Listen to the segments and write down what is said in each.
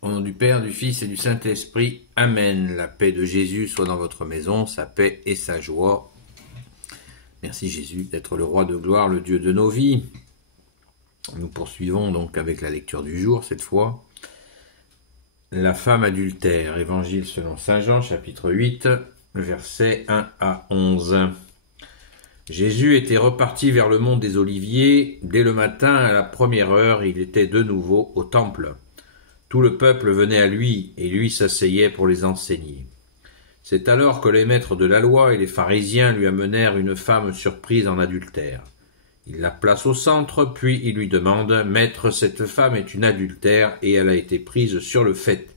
Au nom du Père, du Fils et du Saint-Esprit. Amen. La paix de Jésus soit dans votre maison, sa paix et sa joie. Merci Jésus d'être le roi de gloire, le Dieu de nos vies. Nous poursuivons donc avec la lecture du jour, cette fois. La femme adultère, Évangile selon saint Jean, chapitre 8, versets 1 à 11. Jésus était reparti vers le mont des Oliviers. Dès le matin, à la première heure, il était de nouveau au temple. Tout le peuple venait à lui, et lui s'asseyait pour les enseigner. C'est alors que les maîtres de la loi et les pharisiens lui amenèrent une femme surprise en adultère. Il la place au centre, puis il lui demande « Maître, cette femme est une adultère, et elle a été prise sur le fait. »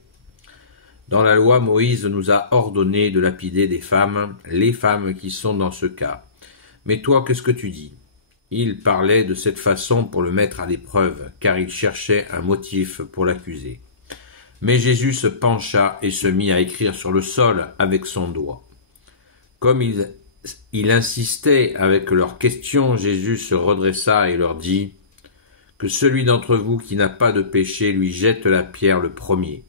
Dans la loi, Moïse nous a ordonné de lapider des femmes, les femmes qui sont dans ce cas. Mais toi, qu'est-ce que tu dis ? Il parlait de cette façon pour le mettre à l'épreuve, car il cherchait un motif pour l'accuser. Mais Jésus se pencha et se mit à écrire sur le sol avec son doigt. Comme il insistait avec leurs questions, Jésus se redressa et leur dit « Que celui d'entre vous qui n'a pas de péché lui jette la pierre le premier. »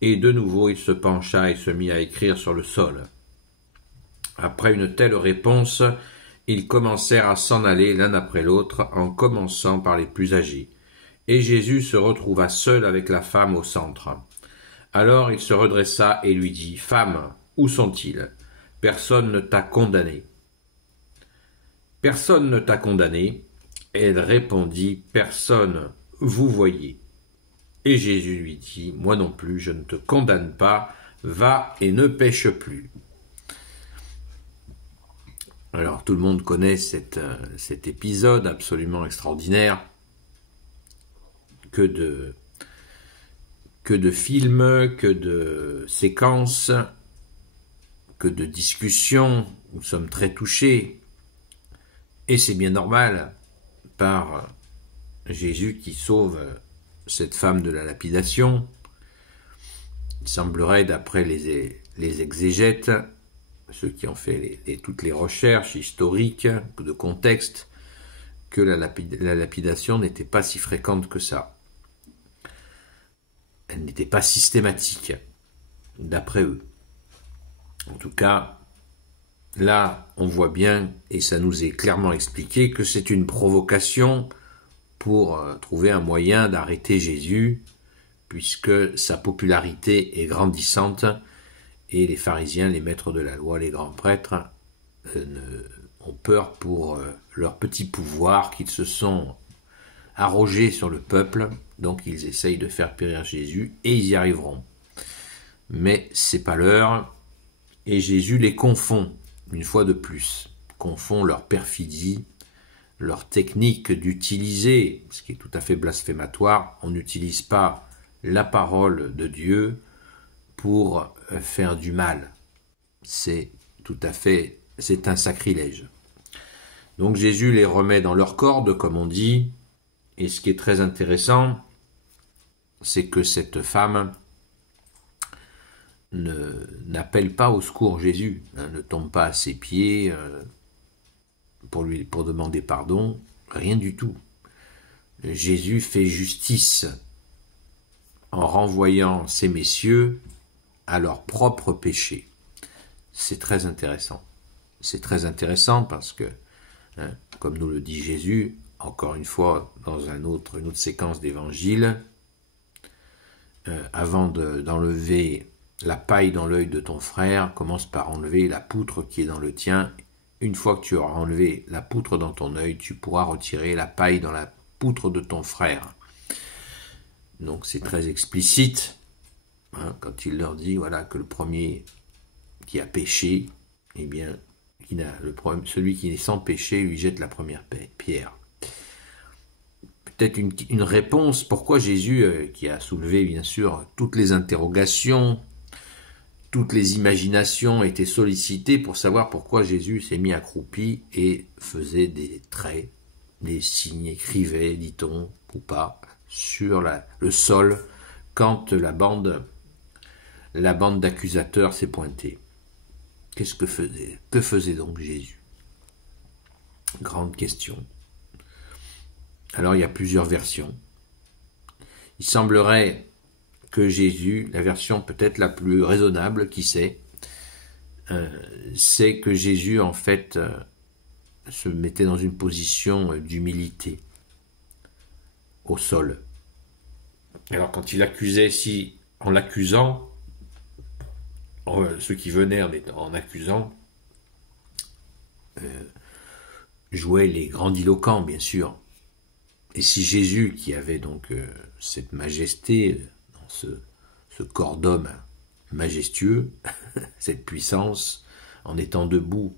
Et de nouveau il se pencha et se mit à écrire sur le sol. Après une telle réponse, ils commencèrent à s'en aller l'un après l'autre, en commençant par les plus âgés. Et Jésus se retrouva seul avec la femme au centre. Alors il se redressa et lui dit « Femme, où sont-ils ? Personne ne t'a condamné. » « Personne ne t'a condamné. » Elle répondit « Personne, vous voyez. » Et Jésus lui dit « Moi non plus, je ne te condamne pas. Va et ne pêche plus. » Alors tout le monde connaît cet épisode absolument extraordinaire. Que de films, que de séquences, que de discussions. Nous sommes très touchés. Et c'est bien normal par Jésus qui sauve cette femme de la lapidation. Il semblerait, d'après les exégètes, ceux qui ont fait toutes les recherches historiques, de contexte, que la lapidation n'était pas si fréquente que ça. Elle n'était pas systématique, d'après eux. En tout cas, là, on voit bien, et ça nous est clairement expliqué, que c'est une provocation pour trouver un moyen d'arrêter Jésus, puisque sa popularité est grandissante, et les pharisiens, les maîtres de la loi, les grands prêtres, ont peur pour leur petit pouvoir qu'ils se sont arrogés sur le peuple, donc ils essayent de faire périr Jésus, et ils y arriveront. Mais c'est pas l'heure, et Jésus les confond, une fois de plus, confond leur perfidie, leur technique d'utiliser, ce qui est tout à fait blasphématoire, on n'utilise pas la parole de Dieu pour faire du mal. C'est un sacrilège. Donc Jésus les remet dans leur corde, comme on dit, et ce qui est très intéressant, c'est que cette femme n'appelle pas au secours Jésus, ne tombe pas à ses pieds pour demander pardon, rien du tout. Jésus fait justice en renvoyant ces messieurs à leur propre péché. C'est très intéressant. C'est très intéressant parce que, comme nous le dit Jésus, encore une fois, dans une autre séquence d'évangile, avant d'enlever la paille dans l'œil de ton frère, commence par enlever la poutre qui est dans le tien. Une fois que tu auras enlevé la poutre dans ton œil, tu pourras retirer la paille dans la poutre de ton frère. Donc c'est très explicite, quand il leur dit voilà, que le premier qui a péché, eh bien, celui qui est sans péché lui jette la première pierre. Peut-être une réponse, pourquoi Jésus, qui a soulevé bien sûr toutes les interrogations, toutes les imaginations étaient sollicitées pour savoir pourquoi Jésus s'est mis accroupi et faisait des traits, des signes, écrivait, dit-on, ou pas, sur le sol quand la bande d'accusateurs s'est pointée. Que faisait donc Jésus ? Grande question. Alors il y a plusieurs versions. Il semblerait que Jésus, la version peut-être la plus raisonnable, qui sait, c'est que Jésus, en fait, se mettait dans une position d'humilité au sol. Alors quand il accusait, en l'accusant, ceux qui venaient en accusant, jouaient les grandiloquents, bien sûr. Et si Jésus, qui avait donc cette majesté, dans ce corps d'homme majestueux, cette puissance, en étant debout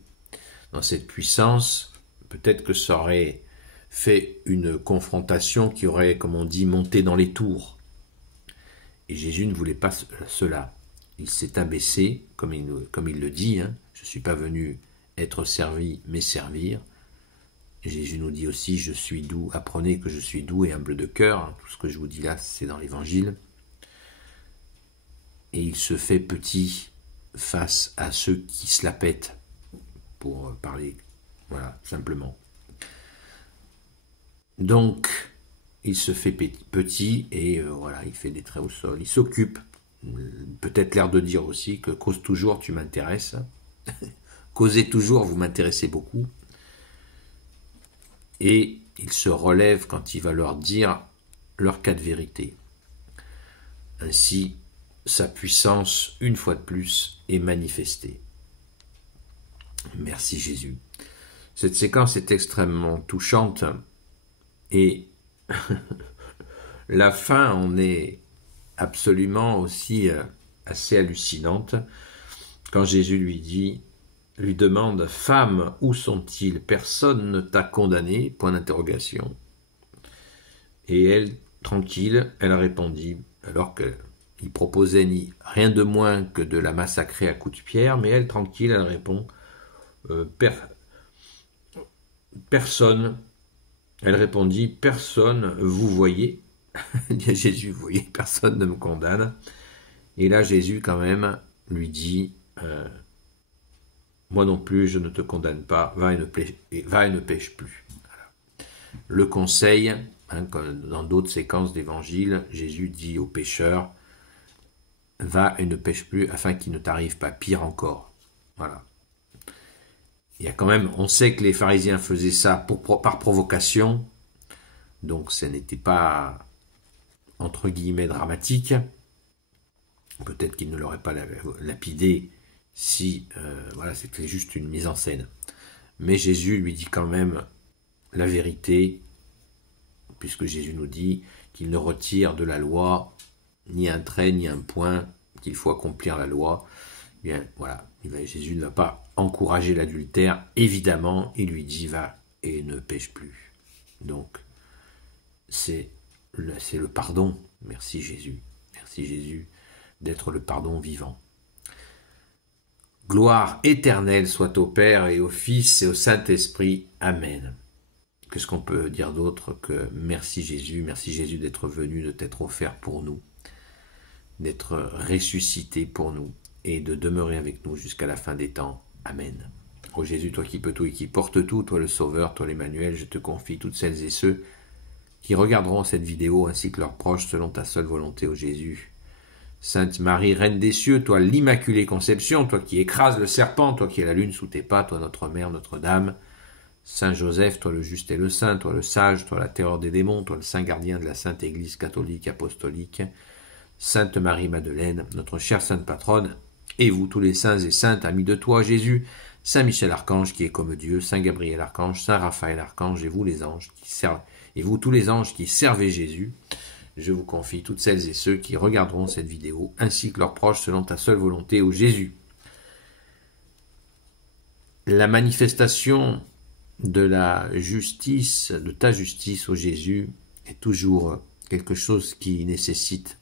dans cette puissance, peut-être que ça aurait fait une confrontation qui aurait, comme on dit, monté dans les tours. Et Jésus ne voulait pas cela. Il s'est abaissé, comme il le dit, hein, je ne suis pas venu être servi, mais servir. Et Jésus nous dit aussi, je suis doux, apprenez que je suis doux et humble de cœur. Tout ce que je vous dis là, c'est dans l'Évangile. Et il se fait petit face à ceux qui se la pètent, pour parler, voilà, simplement. Donc, il se fait petit et voilà, il fait des traits au sol. Il s'occupe, peut-être l'air de dire aussi que cause toujours, tu m'intéresses. Causez toujours, vous m'intéressez beaucoup. Et il se relève quand il va leur dire leur cas de vérité. Ainsi, sa puissance, une fois de plus, est manifestée. Merci Jésus. Cette séquence est extrêmement touchante et la fin en est absolument aussi assez hallucinante quand Jésus lui demande « Femme, où sont-ils? Personne ne t'a condamné ?» Point d'interrogation. Et elle, tranquille, elle répondit, alors qu'il proposait rien de moins que de la massacrer à coups de pierre, mais elle, tranquille, elle répond personne. Elle répondit, personne, vous voyez. Jésus, vous voyez, personne ne me condamne. Et là, Jésus, quand même, lui dit, moi non plus, je ne te condamne pas, va et ne pêche plus. Voilà. Le conseil, hein, dans d'autres séquences d'évangile, Jésus dit aux pécheurs, va et ne pêche plus, afin qu'il ne t'arrive pas pire encore. Voilà. Il y a quand même, on sait que les pharisiens faisaient ça par provocation, donc ce n'était pas, entre guillemets, dramatique. Peut-être qu'ils ne l'auraient pas lapidé si voilà, c'était juste une mise en scène. Mais Jésus lui dit quand même la vérité, puisque Jésus nous dit qu'il ne retire de la loi ni un trait ni un point, qu'il faut accomplir la loi. Bien, voilà, Jésus ne va pas encourager l'adultère, évidemment, il lui dit va et ne pêche plus. Donc, c'est le pardon. Merci Jésus d'être le pardon vivant. Gloire éternelle soit au Père et au Fils et au Saint-Esprit. Amen. Qu'est-ce qu'on peut dire d'autre que merci Jésus d'être venu, de t'être offert pour nous, d'être ressuscité pour nous et de demeurer avec nous jusqu'à la fin des temps. Amen. Ô Jésus, toi qui peux tout et qui portes tout, toi le Sauveur, toi l'Emmanuel, je te confie toutes celles et ceux qui regarderont cette vidéo ainsi que leurs proches selon ta seule volonté, ô Jésus. Sainte Marie, Reine des cieux, toi l'Immaculée Conception, toi qui écrases le serpent, toi qui es la lune sous tes pas, toi notre Mère, Notre-Dame. Saint Joseph, toi le juste et le saint, toi le sage, toi la terreur des démons, toi le saint gardien de la Sainte Église catholique apostolique. Sainte Marie-Madeleine, notre chère Sainte Patronne, et vous tous les saints et saintes, amis de toi, Jésus, Saint Michel Archange qui est comme Dieu, Saint Gabriel Archange, Saint Raphaël Archange, et vous les anges qui servent, et vous tous les anges qui servez Jésus, je vous confie toutes celles et ceux qui regarderont cette vidéo, ainsi que leurs proches selon ta seule volonté, ô Jésus. La manifestation de la justice, de ta justice, ô Jésus, est toujours quelque chose qui nécessite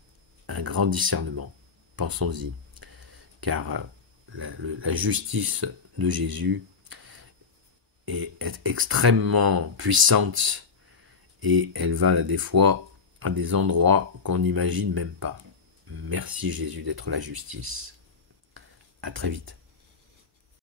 un grand discernement. Pensons-y. Car la justice de Jésus est extrêmement puissante et elle va des fois à des endroits qu'on n'imagine même pas. Merci Jésus d'être la justice. À très vite.